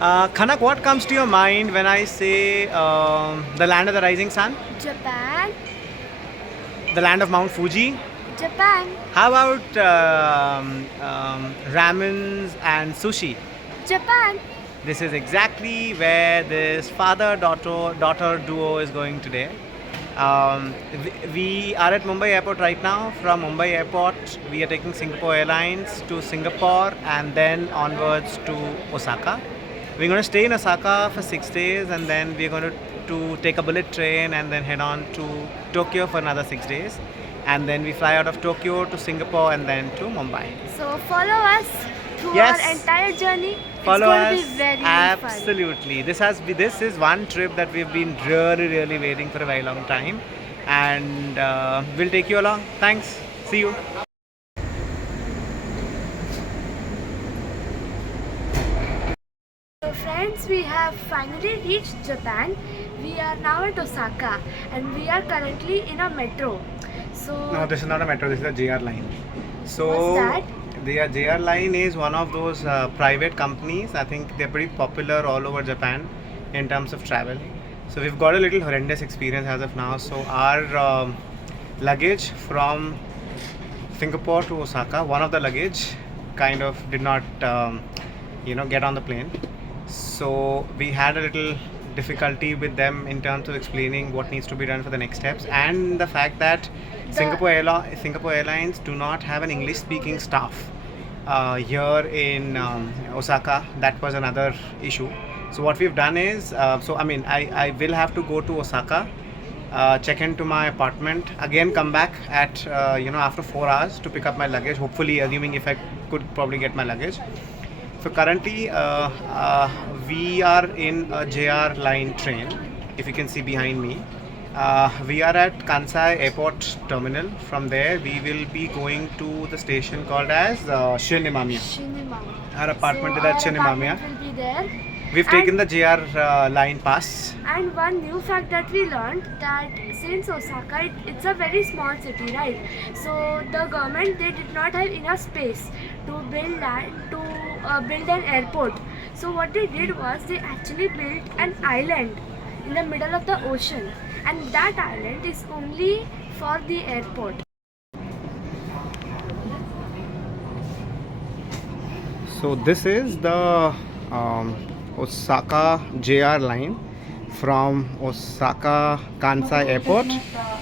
Khanak, what comes to your mind when I say the land of the rising sun, Japan, the land of Mount Fuji? Japan, How about ramens and sushi? Japan. This is exactly where this father-daughter duo is going today. We are at Mumbai Airport right now. From Mumbai Airport, we are taking Singapore Airlines to Singapore and then onwards to Osaka. We're going to stay in Osaka for 6 days and then we're going to take a bullet train and then head on to Tokyo for another 6 days. And then we fly out of Tokyo to Singapore and then to Mumbai. So follow us through Yes. our entire journey. Follow it's going us. to be very, fun. Absolutely. This is one trip that we've been really waiting for a very long time, and we'll take you along. Thanks. See you. So friends, we have finally reached Japan. We are now at Osaka and we are currently in a metro. So No, this is not a metro. This is a JR line. So what's that? the JR line is one of those private companies. I think they're pretty popular all over Japan in terms of travel. So we've got a little horrendous experience as of now. So our luggage from Singapore to Osaka, one of the luggage kind of did not, get on the plane. So we had a little difficulty with them in terms of explaining what needs to be done for the next steps, and the fact that Singapore Airlines do not have an English-speaking staff here in Osaka. That was another issue. So what we've done is, I will have to go to Osaka, check into my apartment, again come back at after 4 hours to pick up my luggage. Hopefully, assuming if I could probably get my luggage. So currently, we are in a JR line train. If you can see behind me, we are at Kansai Airport Terminal. From there, we will be going to the station called as Shin-Imamiya. Shinimami. Our apartment So is at our Shin-Imamiya. apartment will be there. We've taken the JR line pass. And one new fact that we learned that since Osaka, it's a very small city, right? So the government they did not have enough space to build an airport. So what they did was they actually built an island in the middle of the ocean, and that island is only for the airport. So this is the Osaka JR line from Osaka Kansai Airport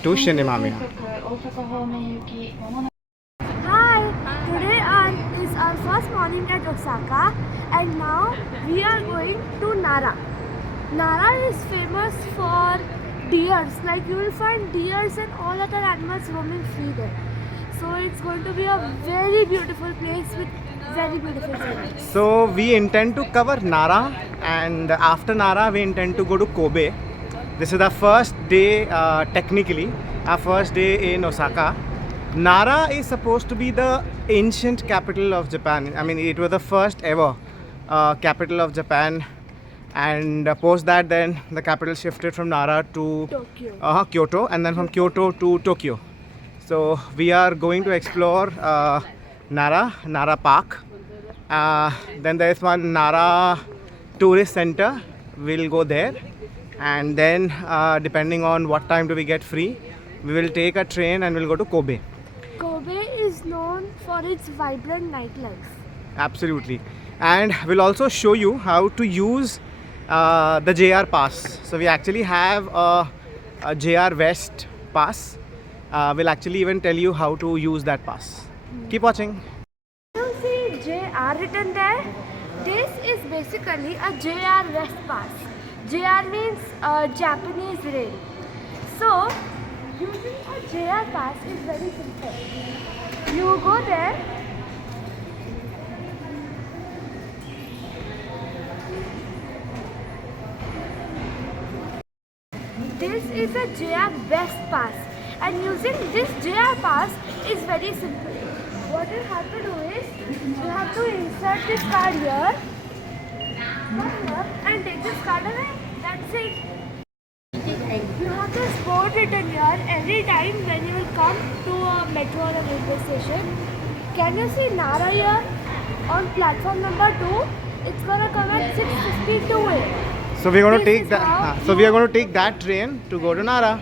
to Shin-Imamiya. Hi, today is our first morning at Osaka, and now we are going to Nara. Nara is famous for deers, like you will find deers and all other animals roaming free there. So it's going to be a very beautiful place with very beautiful scenery. So we intend to cover Nara, and after Nara we intend to go to Kobe. This is the first day, technically, our first day in Osaka. Nara is supposed to be the ancient capital of Japan. I mean, it was the first ever capital of Japan, and post that, then the capital shifted from Nara to Tokyo. Kyoto, and then from Kyoto to Tokyo. So we are going to explore Nara Park. Then there is one Nara Tourist Center. We'll go there, and then depending on what time do we get free, we will take a train and we'll go to Kobe. Kobe is known for its vibrant nightlife. Absolutely, and we'll also show you how to use the JR pass. So we actually have a JR West pass. We'll actually even tell you how to use that pass. Keep watching. You see JR written there? This is basically a JR West Pass. JR means Japanese rail. So, using a JR pass is very simple. You go there, this is a JR West Pass, and using this JR pass is very simple. What you have to do is, you have to insert this card here, come here and take this card away. That's it. You have to spot it in here every time when you will come to a metro or a railway station. Can you see Nara here on platform number 2? it's gonna come at 6:52 a.m. So we're going to This take is that. how So we are you- going to take that train to go to Nara.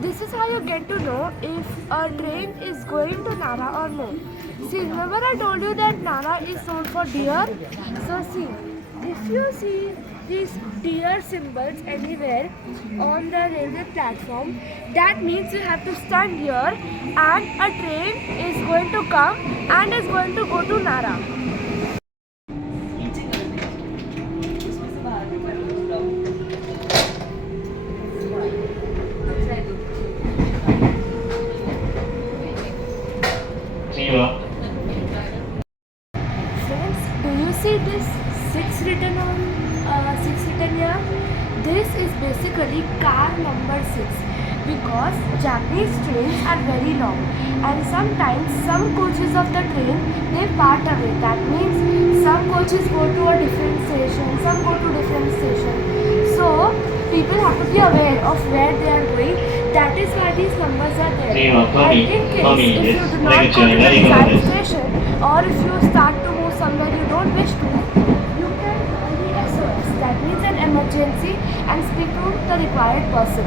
This is how you get to know if a train is going to Nara or no. See, remember I told you that Nara is known for deer? So see, if you see these deer symbols anywhere on the railway platform, that means you have to stand here and a train is going to come and is going to go to Nara. Friends, do you see this 6 written on 6 written here? This is basically car number 6 because Japanese trains are very long and sometimes some coaches of the train they part away. That means some coaches go to a different station, some go to different station. So people have to be aware of where they are going. That is why these numbers are there. And in case if you do not go to the desired station or if you start to move somewhere you don't wish to, you can call the SOS. That means an emergency and speak to the required person.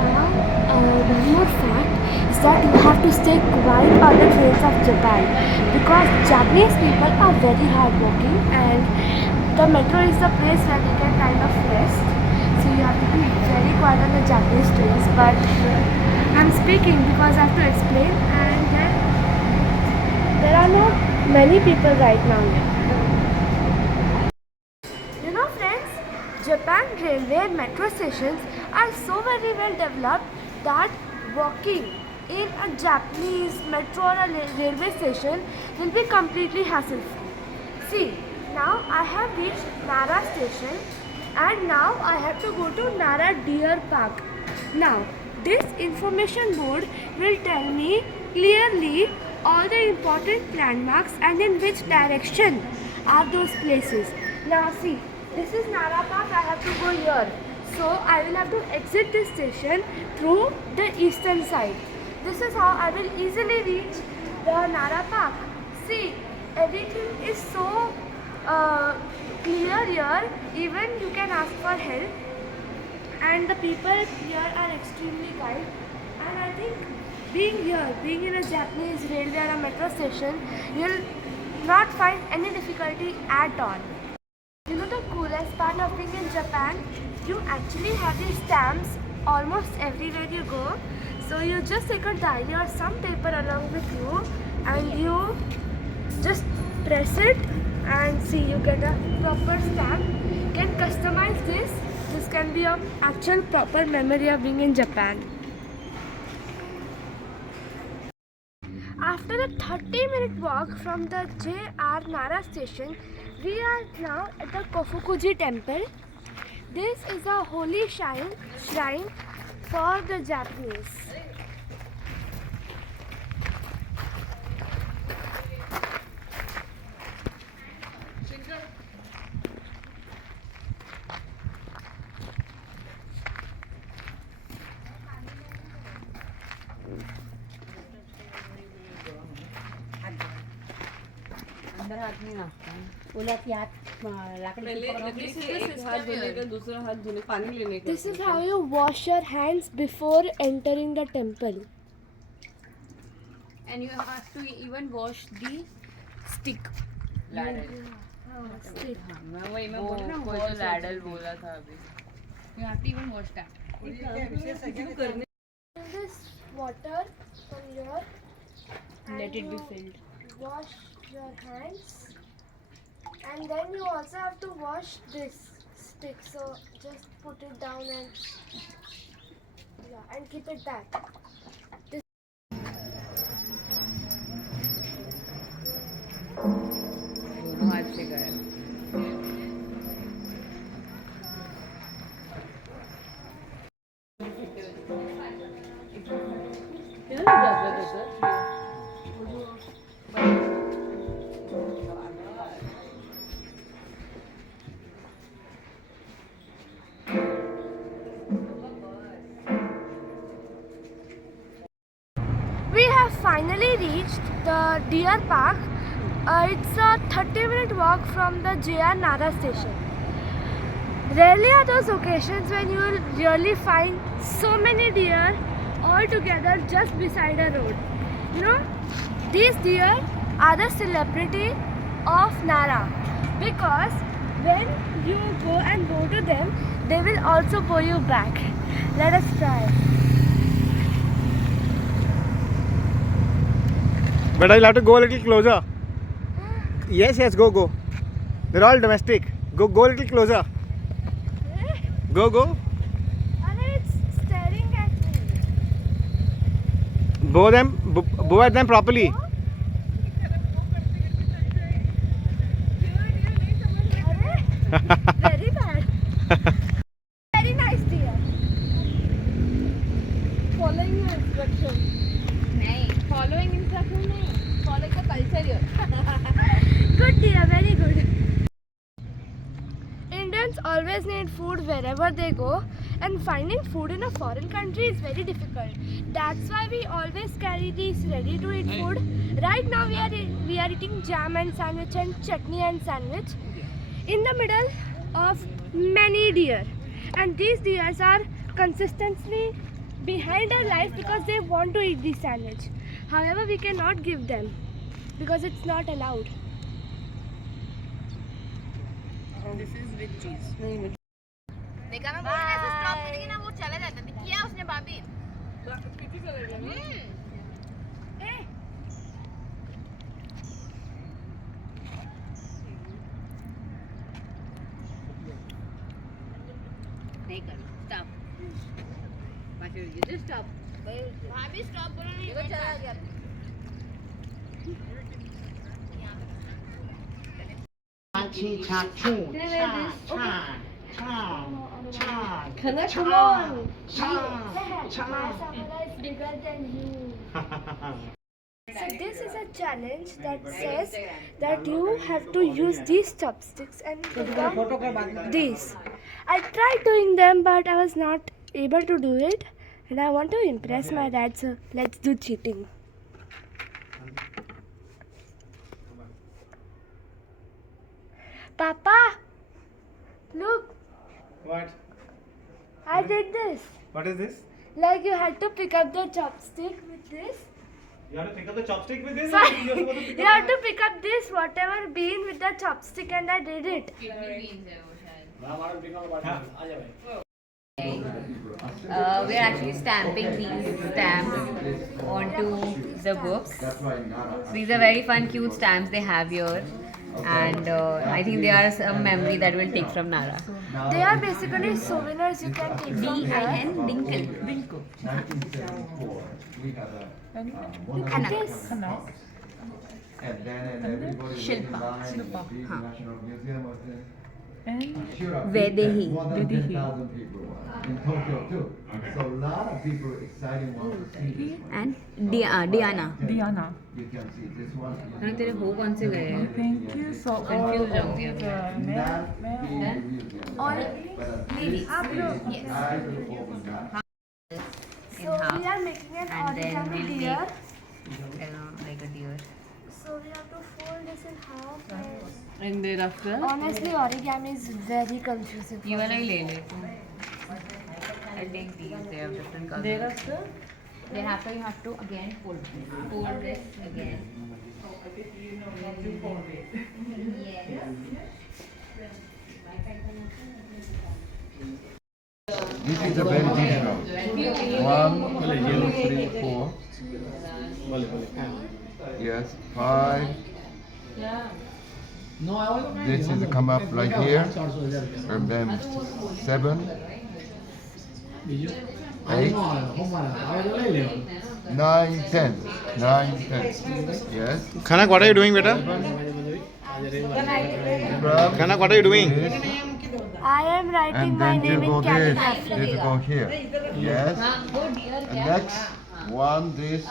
Now, one more fact is that you have to stay quiet on the trains of Japan because Japanese people are very hardworking and the metro is the place where you can kind of rest. So you have to be very quiet on the Japanese trains. But I'm speaking because I have to explain and then there are not many people right now. You know friends, Japan railway and metro stations are so very well developed that walking in a Japanese metro or a railway station will be completely hassle-free. See, now I have reached Nara station and now I have to go to Nara Deer Park. Now, this information board will tell me clearly all the important landmarks and in which direction are those places. Now see, this is Nara Park, I have to go here. So I will have to exit this station through the eastern side. This is how I will easily reach the Nara Park. See, everything is so clear here, even you can ask for help and the people here are extremely kind and I think being in a Japanese railway or a metro station, you'll not find any difficulty at all. You know the coolest part of being in Japan? You actually have these stamps almost everywhere you go. So you just take a diary or some paper along with you and you just press it and see you get a proper stamp. You can customize this. This can be your actual proper memory of being in Japan. After a 30-minute walk from the JR Nara station, we are now at the Kofukuji temple. This is a holy shrine for the Japanese. अंदर हाथ नहीं नाचता बोला कि हाथ लाकड़ी से पकड़ोगे एक हाथ धोने का दूसरा हाथ धोने पानी लेने का This is how you wash your hands before entering the temple. And you have to even wash the stick. Ladle Stick. मैं वही मैं वो बोल रहा हूँ कोई तो लैडल बोला था अभी. You have to even wash that. करने This water from here. Let it be you filled. Wash your hands. And then you also have to wash this stick. So just put it down and keep it back. दोनों हाथ से गया क्या जाता है sir finally reached the deer park. It's a 30-minute walk from the JR Nara station. Rarely are those occasions when you will really find so many deer all together just beside a road. You know, these deer are the celebrity of Nara because when you go and bow to them, they will also bow you back. Let us try. But I'll have to go a little closer. Yes, go. They're all domestic. Go a little closer. Go. And it's staring at me. Bow at them properly. Very bad. Very nice deer. Following your instruction. नहीं following instruction नहीं following the culture here. Good dear, very good. Indians always need food wherever they go, and finding food in a foreign country is very difficult. That's why we always carry these ready-to-eat food. Right now we are eating jam and sandwich and chutney and sandwich in the middle of many deer, and these deers are consistently behind our life because they want to eat this sandwich. However, we cannot give them because it's not allowed. देखा मैं बोली ऐसे stop करेंगे ना वो चला जाता है किया उसने भाभी नहीं करो स्टॉप भाभी जस्ट स्टॉप भाभी स्टॉप बोलो नहीं वो चला गया Khana, come on. Is bigger than you. So this is a challenge that says that you have to use these chopsticks and become these. I tried doing them but I was not able to do it, and I want to impress my dad, so let's do cheating. Papa, look, What? I did this. What is this? Like you had to pick up the chopstick with this. You have to pick up the chopstick with this? Sorry, you have to pick up this whatever bean with the chopstick, and I did it. We are actually stamping these stamps onto the books. So these are very fun, cute stamps they have here, and I think they are some memory that we'll take from Nara. They are basically souvenirs you can take from here. D-I-N, Dinkle. Look at this. And then everybody Shilpa. Shilpa. National Museum of the Vedehi. More than 10,000 people in Tokyo too. So a lot of people exciting want to see this one. And Diana. Diana, You can see this one. मैंने तेरे हो कौन से गए हैं? thank you so much. Confused होंगे अभी. Not being the museum. All But Ladies. I will open that. So we are making an And then origami we'll deer. like a deer. So we have to fold this in half. And thereafter, Honestly, origami is very confusing. ये वाला ही ले ले तू. I'll take these. They have different colors. thereafter, Thereafter you have to again fold this again. This is a very difficult. 1, 2, 3, 4. Yes, 5. This is come up like here, and then 7, 8, 9, 10. 9, 10. Yes. Khanak, what are you doing, beta? Khanak, what are you doing? I am writing And my then you name go in this. calligraphy. This go here. Yes. And next one, this.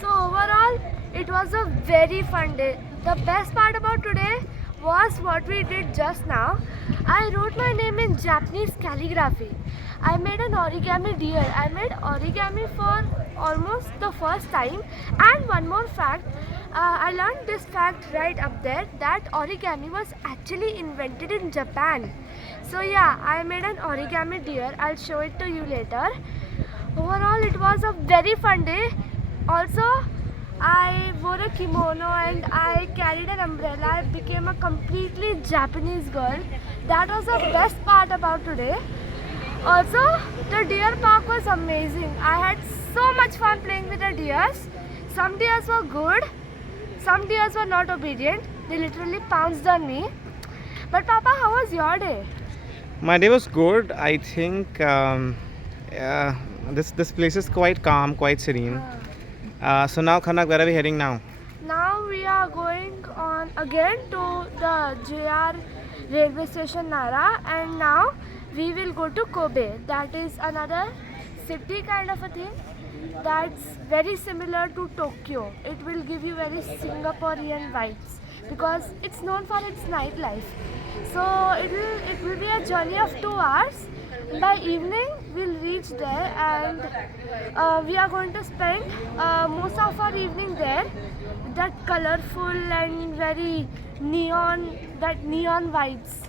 So overall, it was a very fun day. The best part about today was what we did just now. I wrote my name in Japanese calligraphy. I made an origami deer. I made origami for almost the first time. And one more fact, I learned this fact right up there that origami was actually invented in Japan. So yeah, I made an origami deer. I'll show it to you later. Overall, it was a very fun day. Also, I wore a kimono and I carried an umbrella. I became a completely Japanese girl. That was the best part about today. Also, the deer park was amazing. I had so much fun playing with the deers. Some deers were good, some deers were not obedient. They literally pounced on me. But Papa, how was your day? My day was good. I think this place is quite calm, quite serene. So now, Khanak, where are we heading now? Now we are going on again to the JR railway station Nara, and now we will go to Kobe. That is another city kind of a thing that's very similar to Tokyo. It will give you very Singaporean vibes because it's known for its nightlife. So it will be a journey of 2 hours. By evening we'll reach there, and we are going to spend most of our evening there. That colorful and very neon vibes.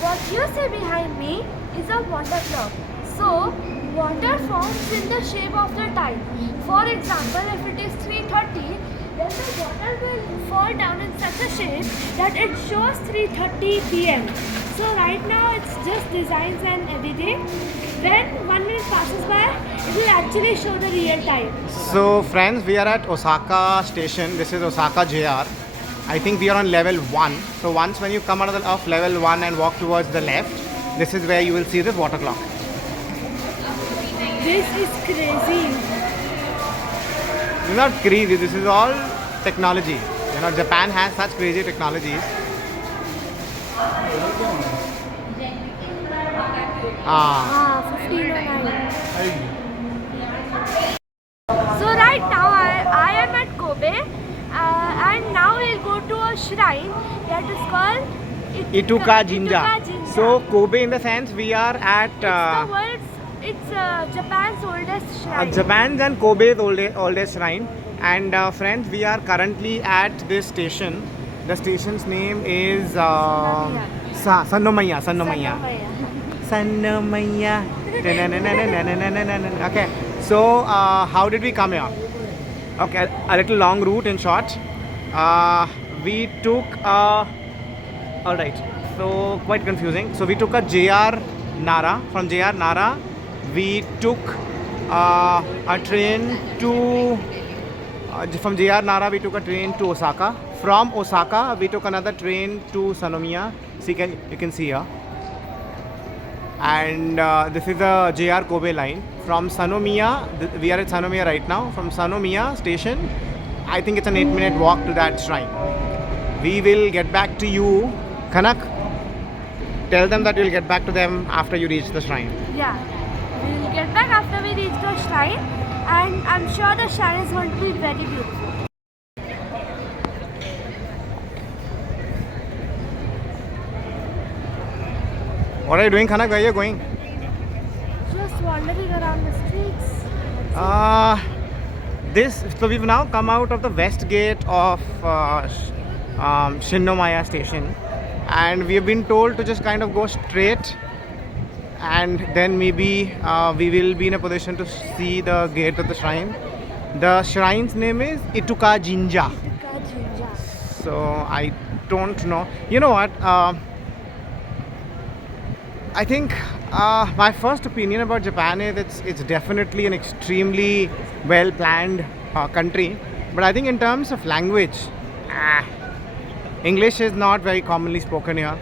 What you see behind me is a water clock. So, water forms in the shape of the tide. For example, if it is 3:30, then the water will fall down in such a shape that it shows 3:30 p.m. So right now it's just designs and editing. When 1 minute passes by, it will actually show the real time. So, friends, we are at Osaka station. This is Osaka JR. I think we are on level 1. So, once when you come out of level 1 and walk towards the left, this is where you will see this water clock. This is crazy. It's not crazy, this is all technology. You know, Japan has such crazy technologies. Ah. 1509. So right now I am at Kobe, and now we'll go to a shrine that is called Ituka Jinja. Jinja. So, Kobe in the sense we are at it's Japan's oldest shrine. Japan's and Kobe's oldest shrine. And friends, we are currently at this station. The station's name is Sannomaiya. Sannomaiya. Okay. So, how did we come here? Okay, a little long route in short. We took alright, so quite confusing. So we took a JR Nara. From JR Nara, we took a train to from JR Nara we took a train to Osaka. From Osaka, we took another train to Sannomiya. See, you can see here. And this is the JR Kobe line. From Sannomiya, we are at Sannomiya right now. From Sannomiya station, I think it's an 8-minute walk to that shrine. We will get back to you. Khanak, tell them that we'll get back to them after you reach the shrine. Yeah, we'll get back after we reach the shrine, and I'm sure the shrine is going to be very beautiful. What are you doing, Khanak? Where are you going? Just wandering around the streets. So we've now come out of the west gate of Shinnomaya station, and we have been told to just kind of go straight, and then maybe we will be in a position to see the gate of the shrine. The shrine's name is Ituka Jinja. So I don't know. You know what? I think my first opinion about Japan is it's definitely an extremely well planned country, but I think in terms of language, English is not very commonly spoken here.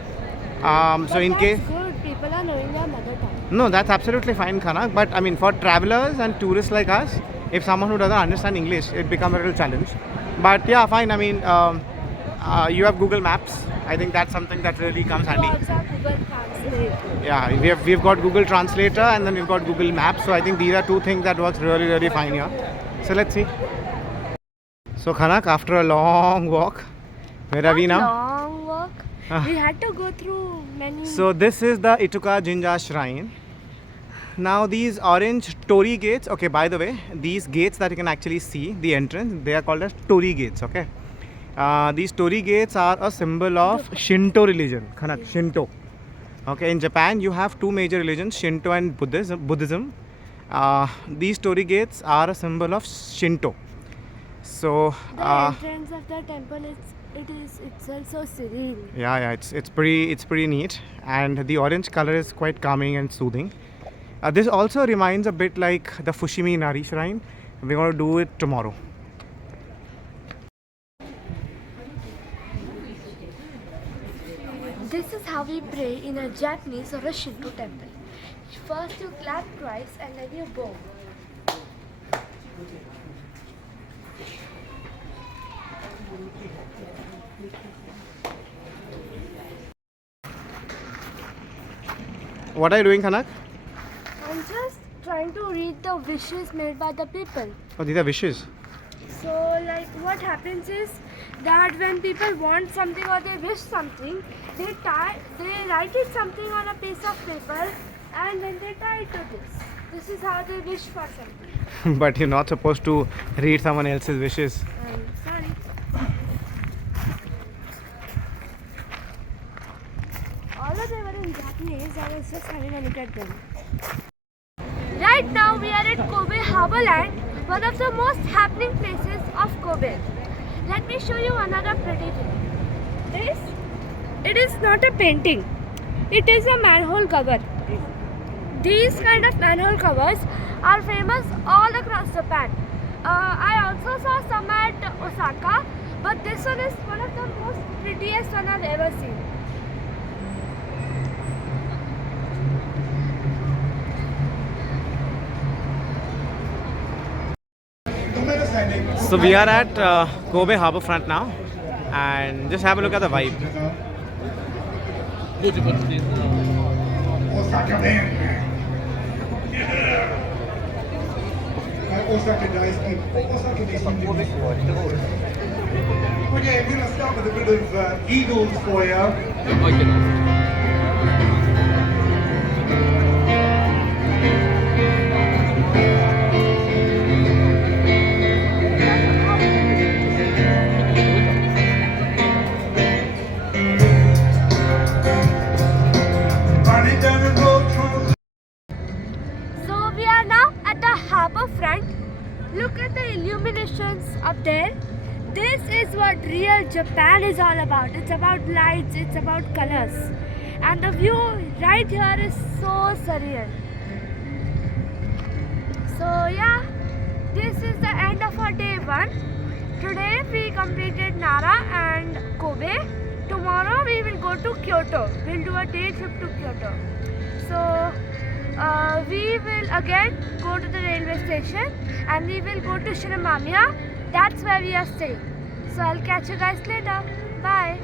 So in case Good, people are knowing their mother tongue. no, that's absolutely fine, Khanak. But I mean, for travelers and tourists like us, if someone who doesn't understand English, it becomes a little challenge. But yeah, fine. I mean, you have Google Maps. I think that's something that really comes You handy. also have Google Translate. Yeah, we've got Google Translator and then we've got Google Maps. So I think these are two things that works really fine here. So let's see. So Khanak, after a long walk, where are we Not now? long walk. Ah. We had to go through many. So this is the Ituka Jinja Shrine. Now these orange torii gates, okay, by the way, these gates that you can actually see, the entrance, they are called as torii gates, okay. These torii gates are a symbol of Shinto religion, Khanak, Shinto. Okay, in Japan you have two major religions, Shinto and Buddhism. These torii gates are a symbol of Shinto. So the entrance of the temple is itself so serene. yeah, it's pretty neat, and the orange color is quite calming and soothing. This also reminds a bit like the Fushimi Inari shrine. We're going to do it tomorrow. This is how we pray in a Japanese or a Shinto temple. First you clap twice and then you bow. What are you doing, Khanak? I'm just trying to read the wishes made by the people. Oh, these are wishes. So like what happens is that when people want something or they wish something, they write it something on a piece of paper and then they tie it to this. This is how they wish for something. But you're not supposed to read someone else's wishes. Sorry. Although they were in Japanese, I was just having a look at them. Right now we are at Kobe Harborland, one of the most happening places of Kobe. Let me show you another pretty thing. It is not a painting. It is a manhole cover. These kind of manhole covers are famous all across Japan. I also saw some at Osaka, but this one is one of the most prettiest one I've ever seen. So we are at Kobe Harbourfront now, and just have a look at the vibe. お酒ね。お酒大好き。お酒で死んでます。Okay, we're gonna start with a bit of Eagles for you. Running down the road trying to So we are now at the harbour front. Look at the illuminations up there. This is what real Japan is all about. It's about lights, it's about colors. And the view right here is so surreal. So yeah, this is the end of our day 1. Today we completed Nara and Kobe. Tomorrow we will go to Kyoto. We'll do a day trip to Kyoto. So we will again go to the railway station and we will go to Shinomamiya. That's where we are staying. So I'll catch you guys later. Bye.